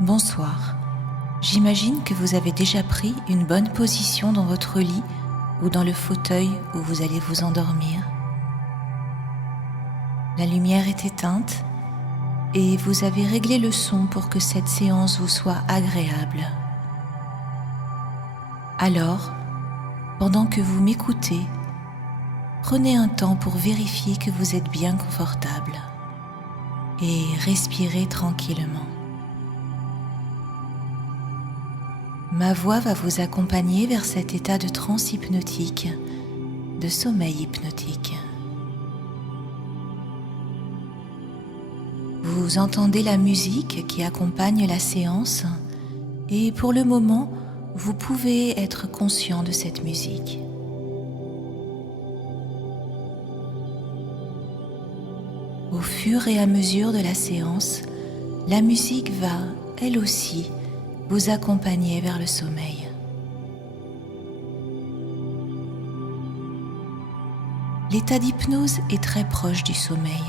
Bonsoir. J'imagine que vous avez déjà pris une bonne position dans votre lit ou dans le fauteuil où vous allez vous endormir. La lumière est éteinte et vous avez réglé le son pour que cette séance vous soit agréable. Alors, pendant que vous m'écoutez, prenez un temps pour vérifier que vous êtes bien confortable et respirez tranquillement. Ma voix va vous accompagner vers cet état de transe hypnotique, de sommeil hypnotique. Vous entendez la musique qui accompagne la séance et pour le moment, vous pouvez être conscient de cette musique. Au fur et à mesure de la séance, la musique va, elle aussi, vous accompagner vers le sommeil. L'état d'hypnose est très proche du sommeil.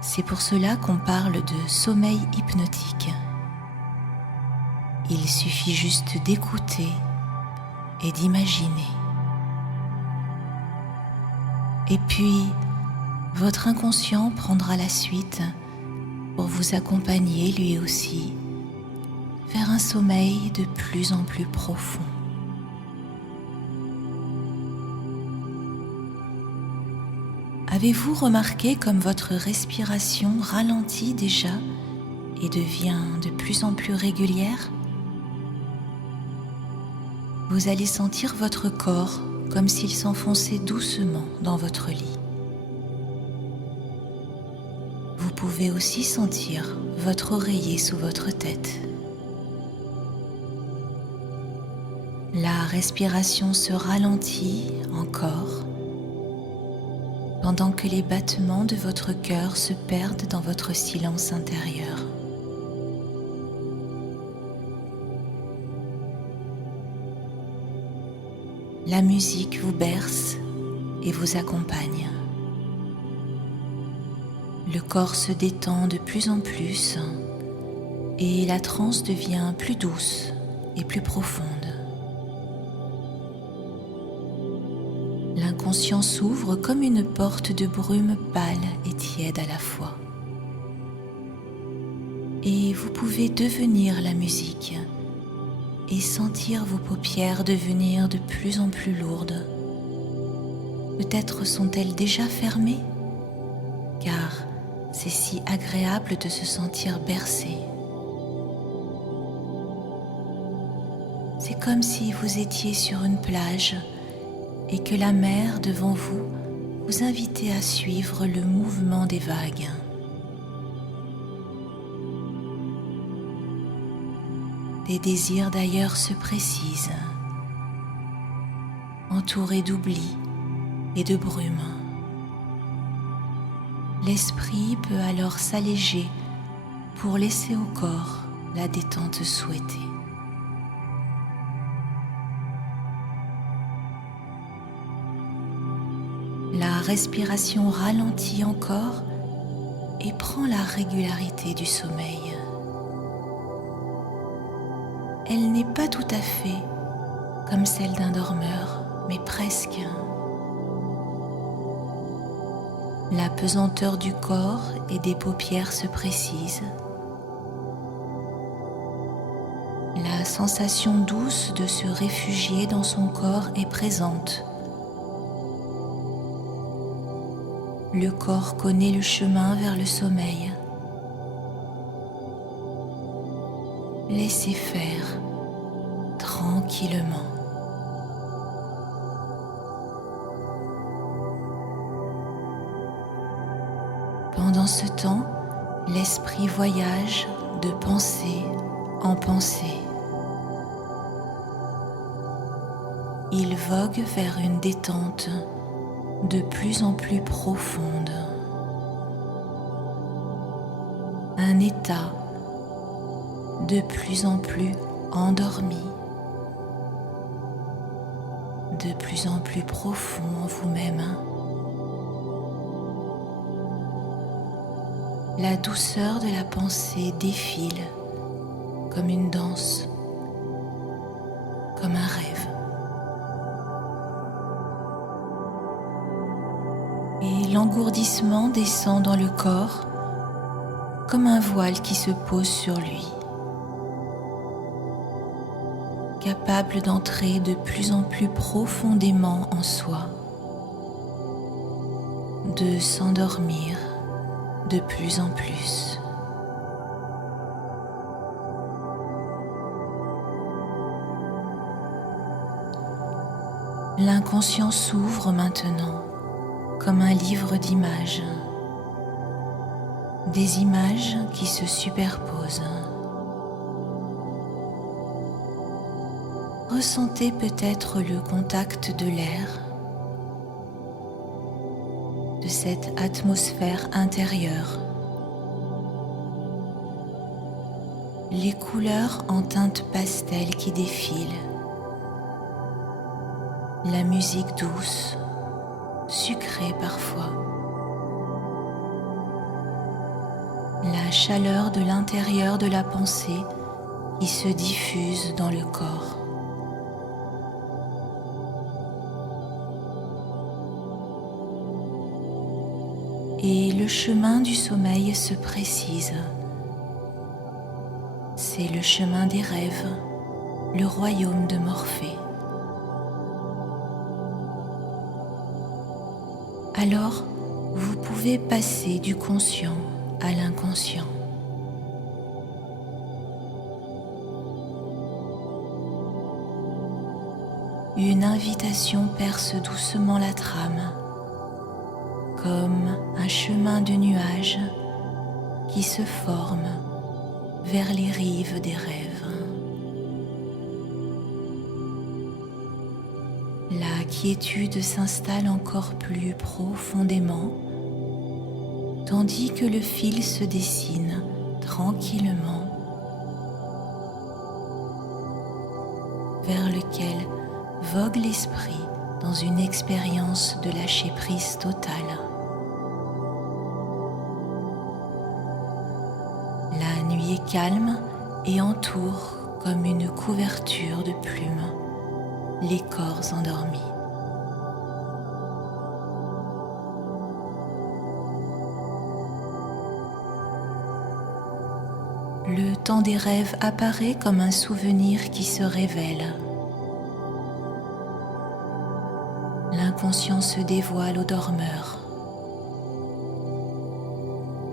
C'est pour cela qu'on parle de sommeil hypnotique. Il suffit juste d'écouter et d'imaginer. Et puis, votre inconscient prendra la suite pour vous accompagner lui aussi vers un sommeil de plus en plus profond. Avez-vous remarqué comme votre respiration ralentit déjà et devient de plus en plus régulière? Vous allez sentir votre corps comme s'il s'enfonçait doucement dans votre lit. Vous pouvez aussi sentir votre oreiller sous votre tête. La respiration se ralentit encore pendant que les battements de votre cœur se perdent dans votre silence intérieur. La musique vous berce et vous accompagne. Le corps se détend de plus en plus et la transe devient plus douce et plus profonde. L'inconscient s'ouvre comme une porte de brume pâle et tiède à la fois. Et vous pouvez devenir la musique et sentir vos paupières devenir de plus en plus lourdes. Peut-être sont-elles déjà fermées, car c'est si agréable de se sentir bercé. C'est comme si vous étiez sur une plage et que la mer devant vous vous invitait à suivre le mouvement des vagues. Des désirs d'ailleurs se précisent, entourés d'oubli et de brume. L'esprit peut alors s'alléger pour laisser au corps la détente souhaitée. La respiration ralentit encore et prend la régularité du sommeil. Elle n'est pas tout à fait comme celle d'un dormeur, mais presque. La pesanteur du corps et des paupières se précise. La sensation douce de se réfugier dans son corps est présente. Le corps connaît le chemin vers le sommeil. Laissez faire tranquillement. Pendant ce temps, l'esprit voyage de pensée en pensée. Il vogue vers une détente de plus en plus profonde. Un état de plus en plus endormi, de plus en plus profond en vous-même. La douceur de la pensée défile comme une danse, comme un rêve. Et l'engourdissement descend dans le corps comme un voile qui se pose sur lui, capable d'entrer de plus en plus profondément en soi, de s'endormir de plus en plus. L'inconscient s'ouvre maintenant comme un livre d'images, des images qui se superposent. Ressentez peut-être le contact de l'air, de cette atmosphère intérieure, les couleurs en teintes pastel qui défilent, la musique douce, sucrée parfois, la chaleur de l'intérieur de la pensée qui se diffuse dans le corps. Et le chemin du sommeil se précise. C'est le chemin des rêves, le royaume de Morphée. Alors, vous pouvez passer du conscient à l'inconscient. Une invitation perce doucement la trame, comme un chemin de nuages qui se forme vers les rives des rêves. La quiétude s'installe encore plus profondément, tandis que le fil se dessine tranquillement vers lequel vogue l'esprit dans une expérience de lâcher-prise totale. La nuit est calme et entoure comme une couverture de plumes les corps endormis. Le temps des rêves apparaît comme un souvenir qui se révèle. L'inconscient se dévoile au dormeur.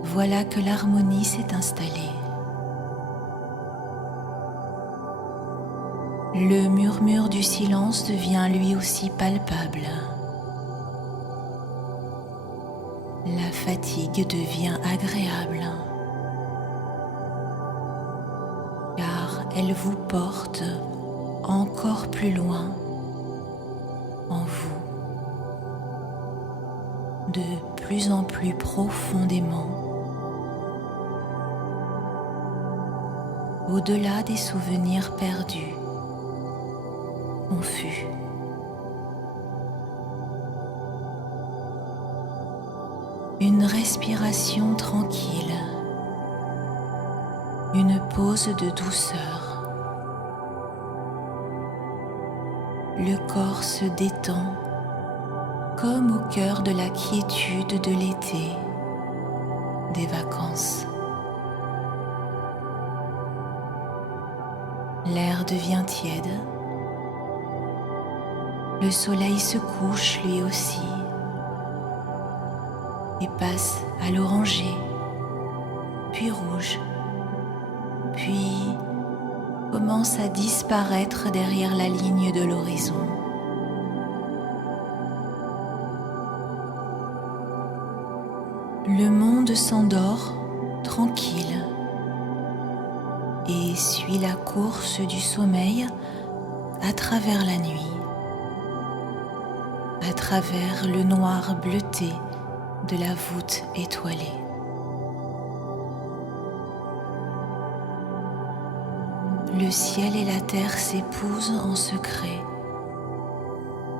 Voilà que l'harmonie s'est installée. Le murmure du silence devient lui aussi palpable. La fatigue devient agréable, car elle vous porte encore plus loin en vous, de plus en plus profondément, au-delà des souvenirs perdus, confus. Une respiration tranquille, une pause de douceur. Le corps se détend comme au cœur de la quiétude de l'été, des vacances. L'air devient tiède. Le soleil se couche lui aussi et passe à l'orangé, puis rouge, puis commence à disparaître derrière la ligne de l'horizon. Le monde s'endort tranquille et suit la course du sommeil à travers la nuit, à travers le noir bleuté de la voûte étoilée. Le ciel et la terre s'épousent en secret,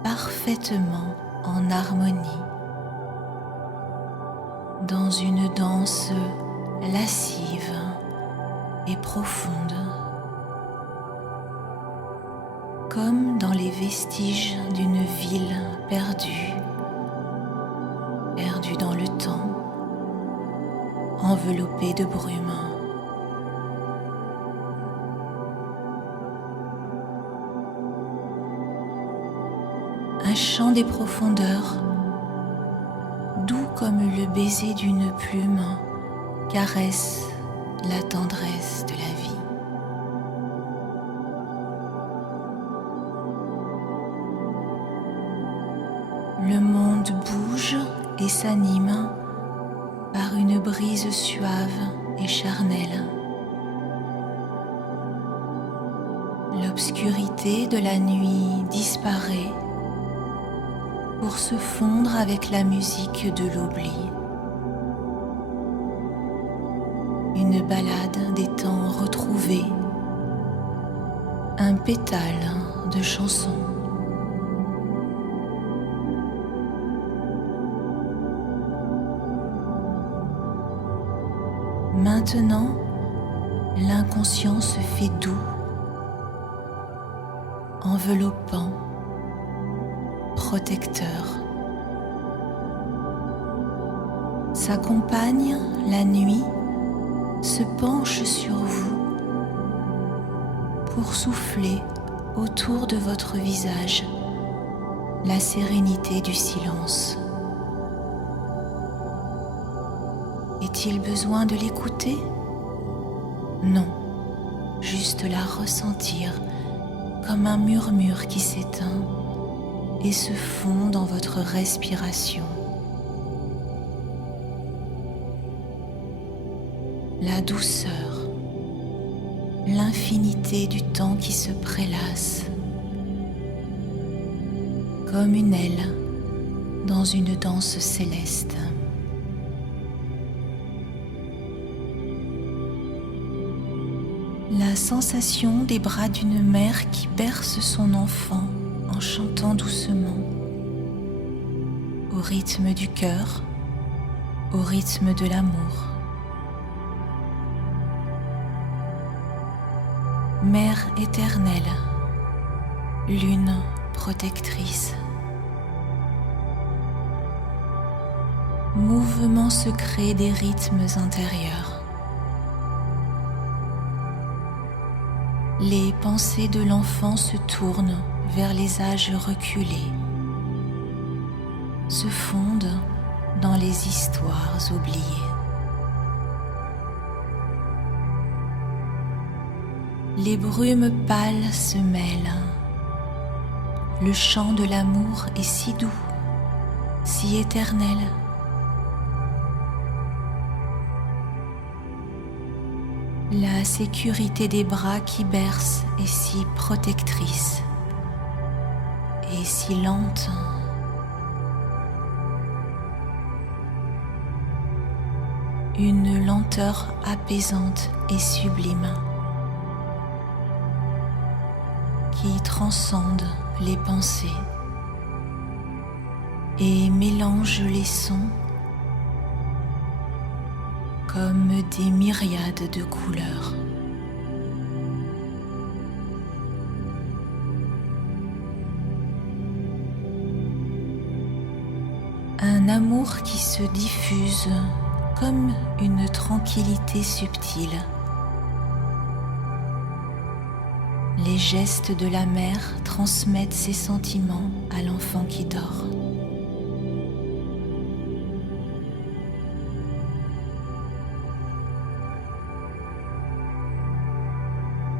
parfaitement en harmonie, dans une danse lascive et profonde. comme dans les vestiges d'une ville perdue, perdue dans le temps, enveloppée de brume. Un chant des profondeurs, doux comme le baiser d'une plume, caresse la tendresse de la vie. Le monde bouge et s'anime par une brise suave et charnelle. L'obscurité de la nuit disparaît pour se fondre avec la musique de l'oubli. Une ballade des temps retrouvés, un pétale de chanson. Maintenant, l'inconscient se fait doux, enveloppant, protecteur. Sa compagne, la nuit, se penche sur vous pour souffler autour de votre visage la sérénité du silence. Est-il besoin de l'écouter? Non, juste la ressentir comme un murmure qui s'éteint et se fond dans votre respiration. La douceur, l'infinité du temps qui se prélasse, comme une aile dans une danse céleste. La sensation des bras d'une mère qui berce son enfant en chantant doucement, au rythme du cœur, au rythme de l'amour. Mère éternelle, lune protectrice. Mouvement secret des rythmes intérieurs. Les pensées de l'enfant se tournent vers les âges reculés, se fondent dans les histoires oubliées. Les brumes pâles se mêlent. Le chant de l'amour est si doux, si éternel. La sécurité des bras qui bercent est si protectrice et si lente. Une lenteur apaisante et sublime qui transcende les pensées et mélange les sons comme des myriades de couleurs. Un amour qui se diffuse comme une tranquillité subtile. Les gestes de la mère transmettent ses sentiments à l'enfant qui dort.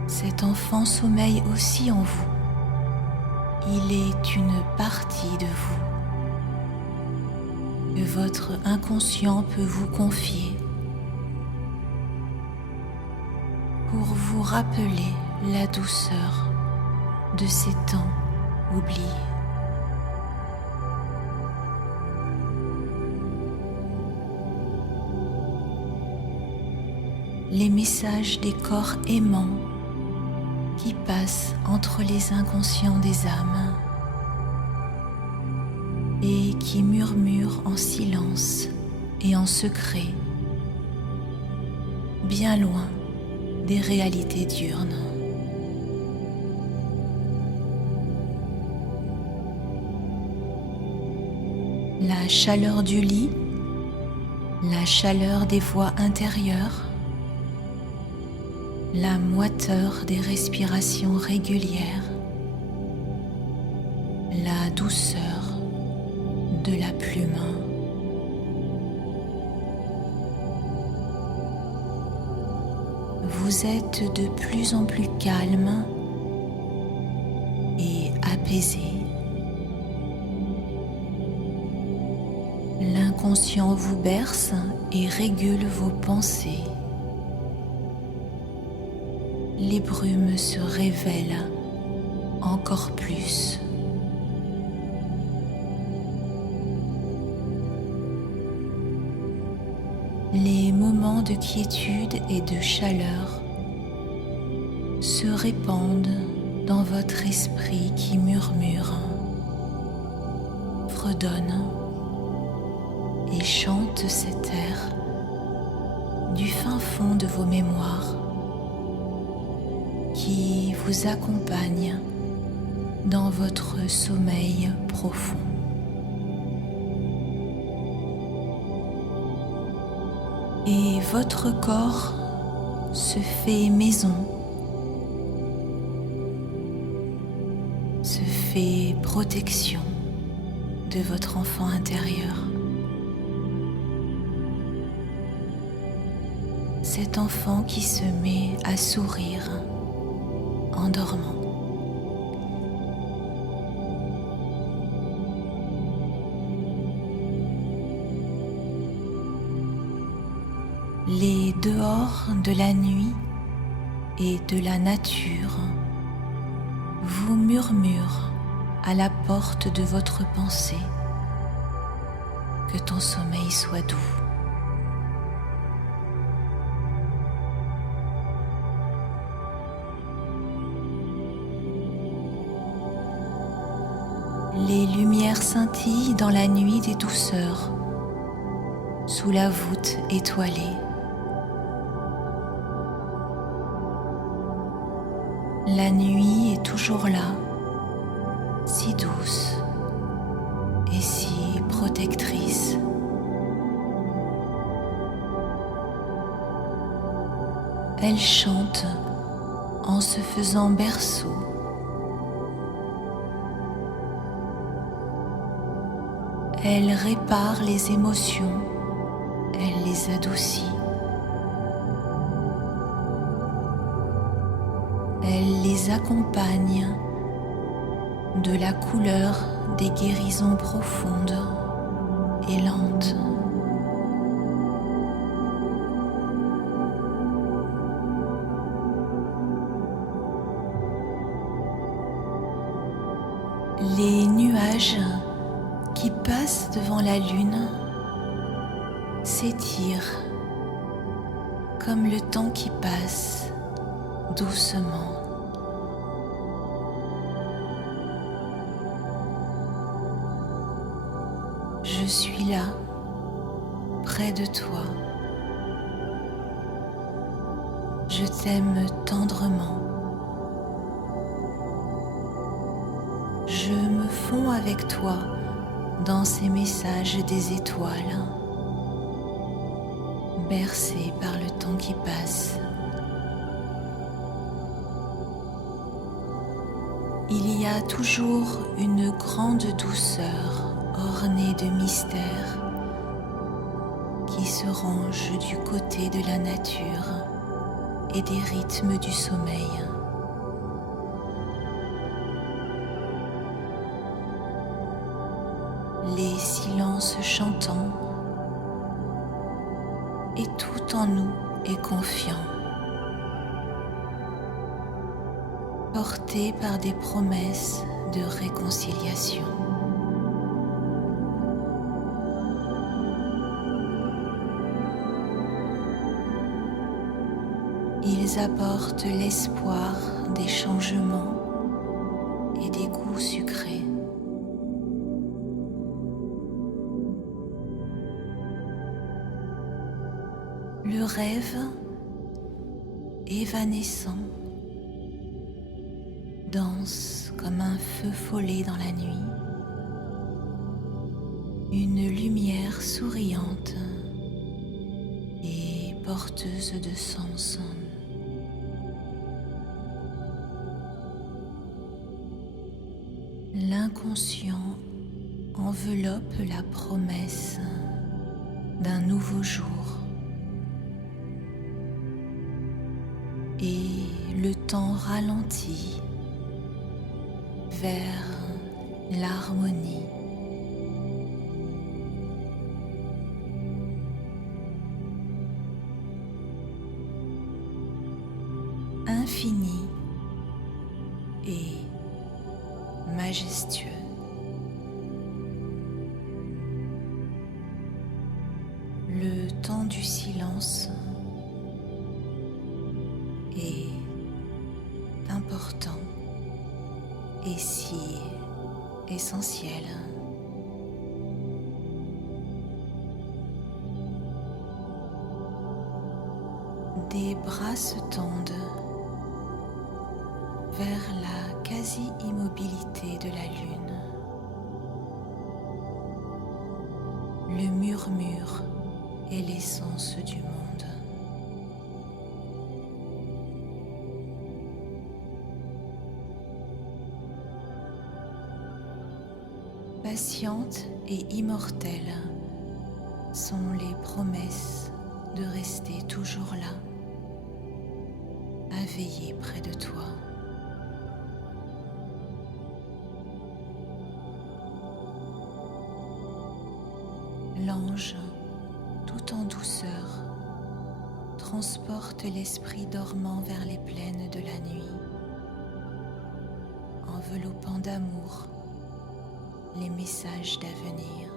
Cet enfant sommeille aussi en vous. Il est une partie de vous que votre inconscient peut vous confier pour vous rappeler la douceur de ces temps oubliés. Les messages des corps aimants qui passent entre les inconscients des âmes et qui murmurent en silence et en secret, bien loin des réalités diurnes. la chaleur du lit, la chaleur des voies intérieures, la moiteur des respirations régulières, la douceur de la plume. Vous êtes de plus en plus calme et apaisé. L'inconscient vous berce et régule vos pensées. Les brumes se révèlent encore plus. Les moments de quiétude et de chaleur se répandent dans votre esprit qui murmure, fredonne et chante cet air du fin fond de vos mémoires qui vous accompagne dans votre sommeil profond. Et votre corps se fait maison, se fait protection de votre enfant intérieur. Cet enfant qui se met à sourire en dormant. Les dehors de la nuit et de la nature vous murmurent à la porte de votre pensée que ton sommeil soit doux. Les lumières scintillent dans la nuit des douceurs, sous la voûte étoilée. La nuit est toujours là, si douce et si protectrice. Elle chante en se faisant berceau. Elle répare les émotions, elle les adoucit. Elle les accompagne de la couleur des guérisons profondes et lentes. Les nuages qui passent devant la lune s'étirent comme le temps qui passe doucement. Je suis là, près de toi. Je t'aime tendrement. Je me fonds avec toi dans ces messages des étoiles, bercés par le temps qui passe. Il y a toujours une grande douceur ornée de mystères qui se range du côté de la nature et des rythmes du sommeil. Les silences chantants et tout en nous est confiant, porté par des promesses de réconciliation. Ils apportent l'espoir des changements et des goûts sucrés. Le rêve évanescent danse comme un feu follet dans la nuit une lumière souriante et porteuse de sens. L'inconscient enveloppe la promesse d'un nouveau jour et le temps ralentit vers l'harmonie. Infini et majestueux. Le temps du silence est important et si essentiel. Des bras se tendent vers la quasi-immobilité de la lune. Le murmure est l'essence du monde. Patiente et immortelle sont les promesses de rester toujours là, à veiller près de toi. L'ange, tout en douceur, transporte l'esprit dormant vers les plaines de la nuit, enveloppant d'amour les messages d'avenir.